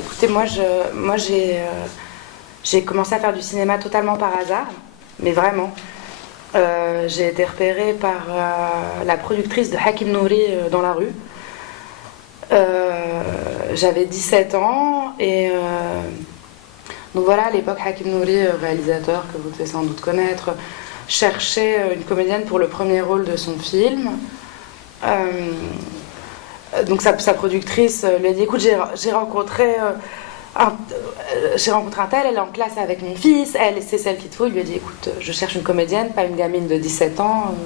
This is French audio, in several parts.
Écoutez, moi j'ai commencé à faire du cinéma totalement par hasard, mais vraiment. J'ai été repérée par la productrice de Hakim Nouri dans la rue. J'avais 17 ans et donc voilà, à l'époque, Hakim Nouri, réalisateur que vous devez sans doute connaître, cherchait une comédienne pour le premier rôle de son film. Donc sa productrice lui a dit, écoute, j'ai rencontré un tel, elle est en classe avec mon fils, c'est celle qu'il te faut. Il lui a dit, écoute, je cherche une comédienne, pas une gamine de 17 ans.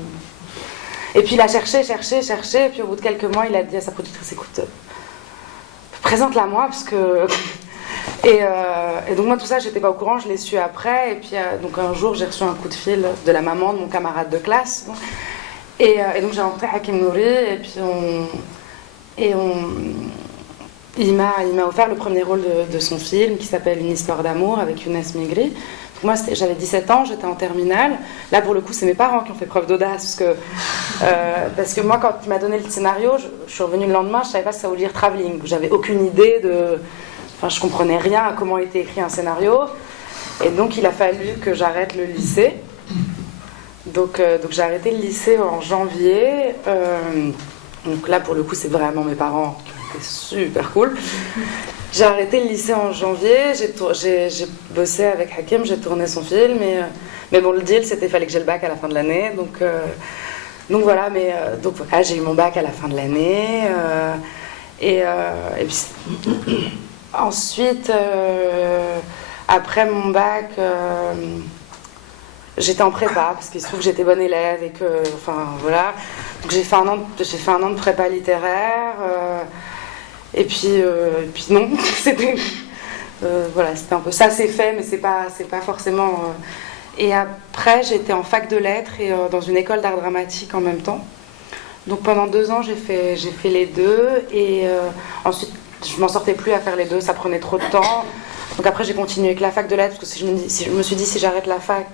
Et puis il a cherché, et puis au bout de quelques mois, il a dit à sa productrice, écoute, présente-la moi, parce que... Et donc moi tout ça, j'étais pas au courant, je l'ai su après. Et puis donc un jour, j'ai reçu un coup de fil de la maman de mon camarade de classe. Et donc j'ai rencontré Hakim Nouri, et puis il m'a offert le premier rôle de son film qui s'appelle Une histoire d'amour avec Younes Megri. Donc moi j'avais 17 ans, j'étais en terminale. Là pour le coup c'est mes parents qui ont fait preuve d'audace parce que moi quand il m'a donné le scénario, je suis revenue le lendemain, je savais pas si ça voulait dire travelling. J'avais aucune idée je comprenais rien à comment était écrit un scénario. Et donc il a fallu que j'arrête le lycée. Donc j'ai arrêté le lycée en janvier. Donc là pour le coup c'est vraiment mes parents. C'était super cool. J'ai arrêté le lycée en janvier, j'ai bossé avec Hakim, j'ai tourné son film, mais bon, le deal, c'était qu'il fallait que j'ai le bac à la fin de l'année, donc voilà, donc voilà, j'ai eu mon bac à la fin de l'année, et puis ensuite, après mon bac, j'étais en prépa, parce qu'il se trouve que j'étais bonne élève, et que, enfin, voilà, donc j'ai fait un an de prépa littéraire, et puis non, c'était voilà, c'était un peu ça, c'est fait, mais c'est pas forcément. Et après, j'étais en fac de lettres et dans une école d'art dramatique en même temps. Donc pendant 2 ans, j'ai fait les deux, et ensuite, je m'en sortais plus à faire les deux, ça prenait trop de temps. Donc après, j'ai continué avec la fac de lettres parce que je me suis dit si j'arrête la fac,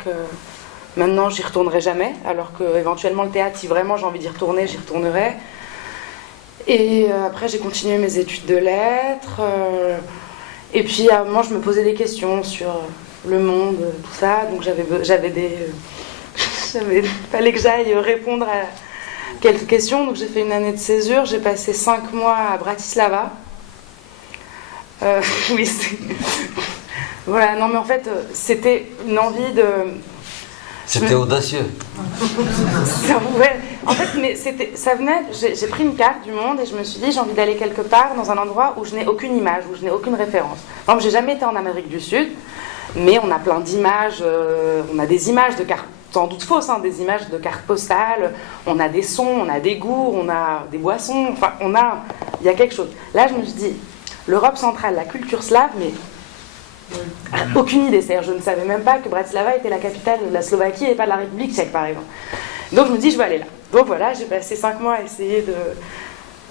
maintenant, j'y retournerai jamais, alors que éventuellement le théâtre, si vraiment j'ai envie d'y retourner, j'y retournerai. Et après, j'ai continué mes études de lettres. Et puis, à un moment, je me posais des questions sur le monde, tout ça. Donc, fallait que j'aille répondre à quelques questions. Donc, j'ai fait une année de césure. J'ai passé 5 mois à Bratislava. Oui, voilà, non, mais en fait, c'était une envie de... C'était audacieux. Ouais. En fait, mais ça venait. J'ai pris une carte du monde et je me suis dit j'ai envie d'aller quelque part dans un endroit où je n'ai aucune image, où je n'ai aucune référence. Par exemple, j'ai jamais été en Amérique du Sud, mais on a plein d'images. On a des images de cartes, sans doute fausses, hein, des images de cartes postales. On a des sons, on a des goûts, on a des boissons. Enfin, il y a quelque chose. Là, je me suis dit l'Europe centrale, la culture slave, mais aucune idée, c'est-à-dire je ne savais même pas que Bratislava était la capitale de la Slovaquie et pas de la République tchèque par exemple. Donc je me dis je vais aller là. Donc voilà, j'ai passé 5 mois à essayer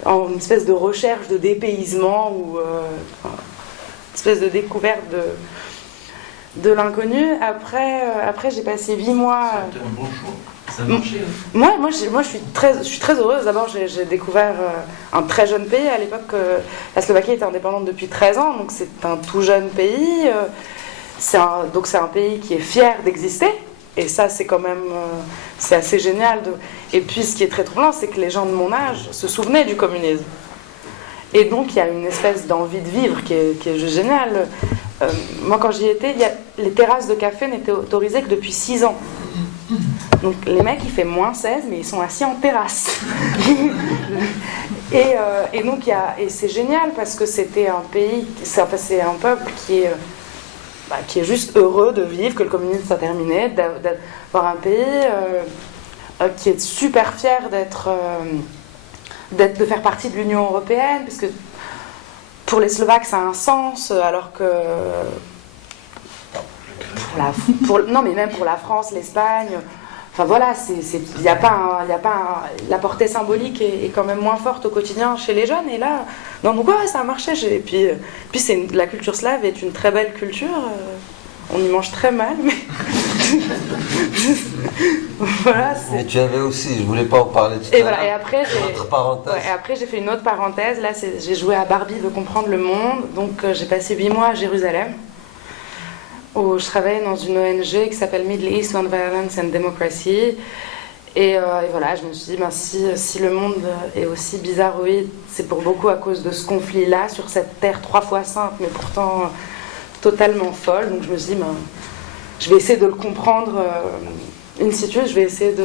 en une espèce de recherche de dépaysement ou une espèce de découverte de l'inconnu. Après j'ai passé 8 mois... C'était un bon choix. Ça a marché, hein. Moi, je suis très heureuse. D'abord, j'ai découvert un très jeune pays. À l'époque, la Slovaquie était indépendante depuis 13 ans, donc c'est un tout jeune pays. Donc c'est un pays qui est fier d'exister. Et ça, c'est quand même... c'est assez génial. Et puis, ce qui est très troublant, c'est que les gens de mon âge se souvenaient du communisme. Et donc, il y a une espèce d'envie de vivre qui est juste géniale. Moi, quand j'y étais, les terrasses de café n'étaient autorisées que depuis 6 ans. Donc les mecs, il fait moins 16, mais ils sont assis en terrasse. et donc, et c'est génial parce que c'était un pays, c'est un peuple qui est juste heureux de vivre, que le communisme soit terminé, d'avoir un pays qui est super fier de faire partie de l'Union européenne, parce que pour les Slovaques, ça a un sens, alors que... non, mais même pour la France, l'Espagne... Enfin voilà, la portée symbolique est quand même moins forte au quotidien chez les jeunes. Et là, non, donc ouais, ça a marché. Et puis la culture slave est une très belle culture. on y mange très mal, mais voilà. Mais tu avais aussi, je voulais pas en parler tout à l'heure. Voilà, et après, Autre parenthèse. et après j'ai fait une autre parenthèse. Là, j'ai joué à Barbie veut comprendre le monde. Donc j'ai passé 8 mois à Jérusalem, où je travaillais dans une ONG qui s'appelle Middle East Non-Violence and Democracy. Et voilà, je me suis dit, si le monde est aussi bizarroïde, c'est pour beaucoup à cause de ce conflit-là, sur cette terre 3 fois sainte, mais pourtant totalement folle. Donc je me suis dit, je vais essayer de le comprendre in situ, je vais essayer de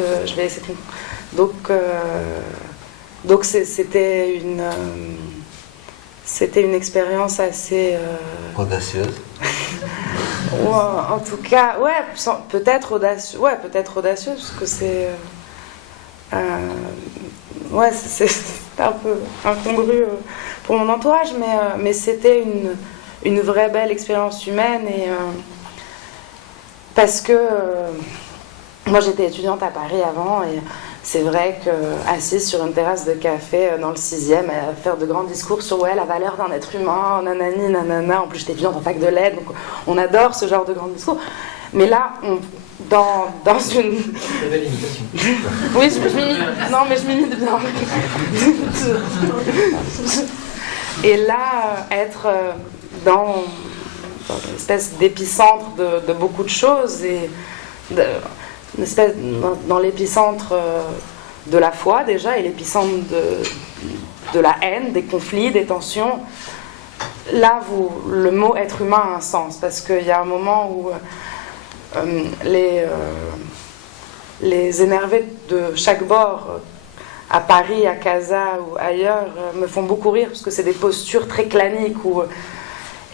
donc c'était une expérience assez audacieuse. Ouais, en tout cas, ouais, peut-être audacieuse, parce que c'est un peu incongru pour mon entourage, mais c'était une vraie belle expérience humaine, et parce que moi j'étais étudiante à Paris avant, et c'est vrai que assise sur une terrasse de café dans le 6e à faire de grands discours sur la valeur d'un être humain, nanani, nanana, en plus j'étais étudiante en fac de lettres, donc on adore ce genre de grands discours. Mais là, dans une... Très belle imitation. Oui, je m'imite bien. Et là, être dans une espèce d'épicentre de beaucoup de choses, et une espèce dans l'épicentre de la foi déjà, et l'épicentre de la haine, des conflits, des tensions. Là, le mot être humain a un sens, parce qu'il y a un moment où les énervés de chaque bord, à Paris, à Casa ou ailleurs, me font beaucoup rire, parce que c'est des postures très claniques,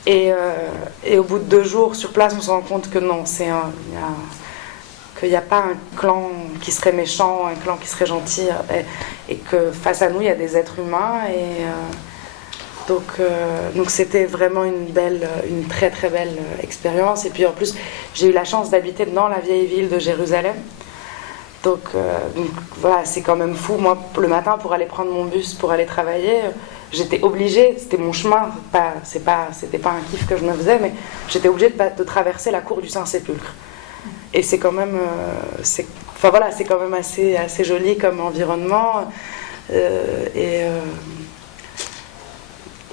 et au bout de 2 jours sur place, on se rend compte que non, qu'il n'y a pas un clan qui serait méchant, un clan qui serait gentil, et que face à nous, il y a des êtres humains. Et donc c'était vraiment une très très belle expérience. Et puis en plus, j'ai eu la chance d'habiter dans la vieille ville de Jérusalem. Donc voilà, c'est quand même fou. Moi, le matin, pour aller prendre mon bus, pour aller travailler, j'étais obligée, c'était mon chemin, c'était pas un kiff que je me faisais, mais j'étais obligée de traverser la cour du Saint-Sépulcre. Et c'est quand même, c'est quand même assez joli comme environnement.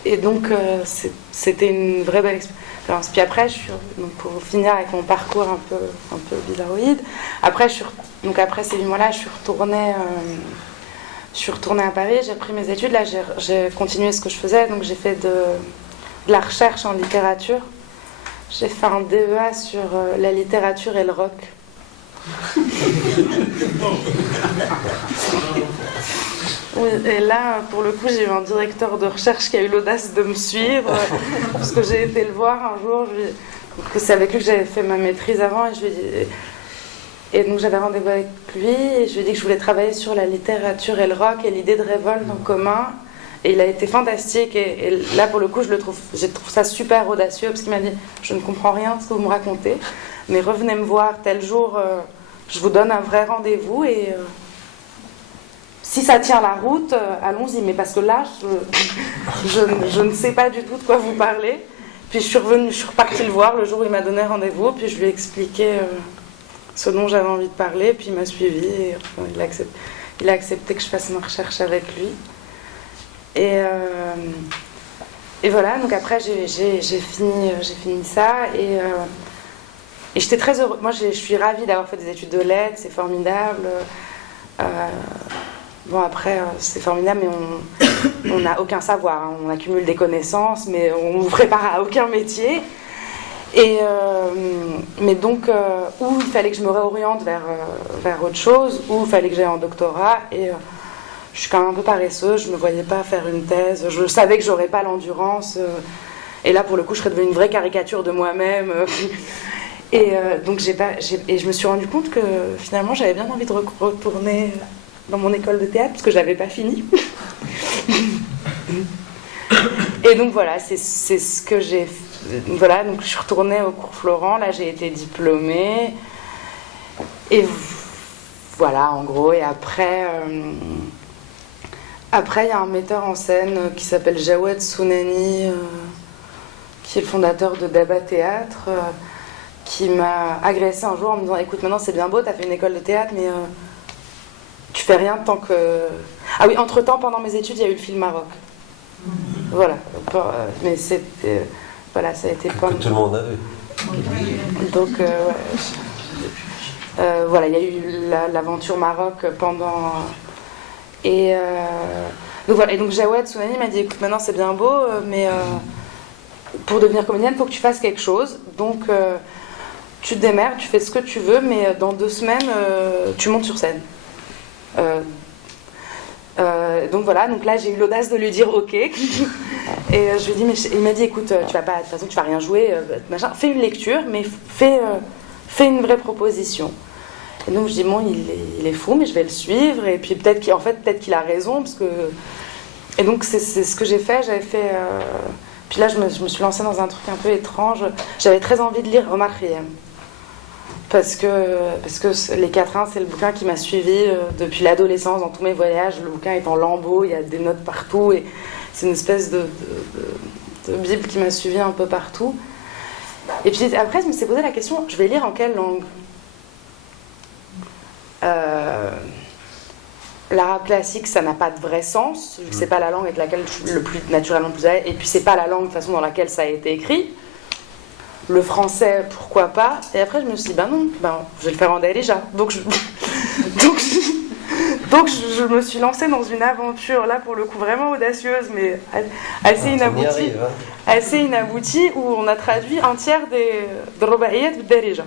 Et donc, c'était une vraie belle expérience. Puis après, donc pour finir avec mon parcours un peu bizarroïde, après ces 8 mois-là, je suis retournée à Paris, j'ai repris mes études. Là, j'ai continué ce que je faisais, donc j'ai fait de la recherche en littérature. J'ai fait un DEA sur la littérature et le rock. Oui, et là, pour le coup, j'ai eu un directeur de recherche qui a eu l'audace de me suivre, parce que j'ai été le voir un jour. C'est avec lui que j'avais fait ma maîtrise avant, et donc j'avais rendez-vous avec lui, et je lui ai dit que je voulais travailler sur la littérature et le rock et l'idée de révolte en commun. Et il a été fantastique, et là pour le coup je trouve ça super audacieux, parce qu'il m'a dit: je ne comprends rien de ce que vous me racontez, mais revenez me voir tel jour, je vous donne un vrai rendez-vous, et si ça tient la route, allons-y. Mais parce que là je ne sais pas du tout de quoi vous parlez. Puis je suis repartie le voir le jour où il m'a donné rendez-vous, puis je lui ai expliqué ce dont j'avais envie de parler, puis il m'a suivi, et il a accepté que je fasse ma recherche avec lui. Et voilà, donc après j'ai fini ça, et j'étais très heureuse. Moi je suis ravie d'avoir fait des études de lettres, c'est formidable. Bon, après c'est formidable, mais on n'a aucun savoir, hein. On accumule des connaissances, mais on ne vous prépare à aucun métier. Mais donc, ou il fallait que je me réoriente vers autre chose, ou il fallait que j'aille en doctorat, et je suis quand même un peu paresseuse, je ne me voyais pas faire une thèse, je savais que j'aurais pas l'endurance, et là pour le coup je serais devenue une vraie caricature de moi-même, donc je me suis rendu compte que finalement j'avais bien envie de retourner dans mon école de théâtre, parce que j'avais pas fini. Et donc voilà, c'est ce que j'ai fait. Voilà, donc je suis retournée au cours Florent, là j'ai été diplômée, et voilà en gros. Et après il y a un metteur en scène qui s'appelle Jawed Sounani, qui est le fondateur de Daba Théâtre, qui m'a agressée un jour en me disant écoute, maintenant c'est bien beau, t'as fait une école de théâtre, mais tu fais rien tant que. Ah oui, entre-temps, pendant mes études, il y a eu le film Maroc. Voilà. Mais c'était. Voilà, ça a été Que tout le monde a vu. Donc, voilà, il y a eu l'aventure Maroc pendant. Et donc voilà. Et donc Jawed Sounani m'a dit écoute, maintenant c'est bien beau, mais pour devenir comédienne, il faut que tu fasses quelque chose. Donc, tu te démerdes, tu fais ce que tu veux, mais dans 2 semaines, tu montes sur scène. Donc voilà, donc là j'ai eu l'audace de lui dire ok. Et je lui ai dit, mais il m'a dit écoute, tu vas pas, de toute façon tu vas rien jouer, machin. Fais une lecture, mais fais une vraie proposition. Et donc je dis bon, il est fou, mais je vais le suivre. Et puis peut-être qu'il a raison, parce que. Et donc c'est ce que j'ai fait. J'avais fait. Puis là je me suis lancée dans un truc un peu étrange. J'avais très envie de lire Omar Khayyam. Parce que Les Quatrains, c'est le bouquin qui m'a suivi depuis l'adolescence, dans tous mes voyages. Le bouquin est en lambeaux, il y a des notes partout, et c'est une espèce de Bible qui m'a suivi un peu partout. Et puis après, je me suis posé la question, je vais lire en quelle langue ? L'arabe classique, ça n'a pas de vrai sens, vu que c'est pas la langue avec laquelle je suis le plus naturellement plus à l'aise, et puis c'est pas la langue de façon dans laquelle ça a été écrit. Le français, pourquoi pas. Et après, je me suis dit, non, je vais le faire en déjà. Donc je me suis lancée dans une aventure, là, pour le coup, vraiment audacieuse, mais assez inaboutie. Assez inaboutie, où on a traduit un tiers des Robaïyat de Darija.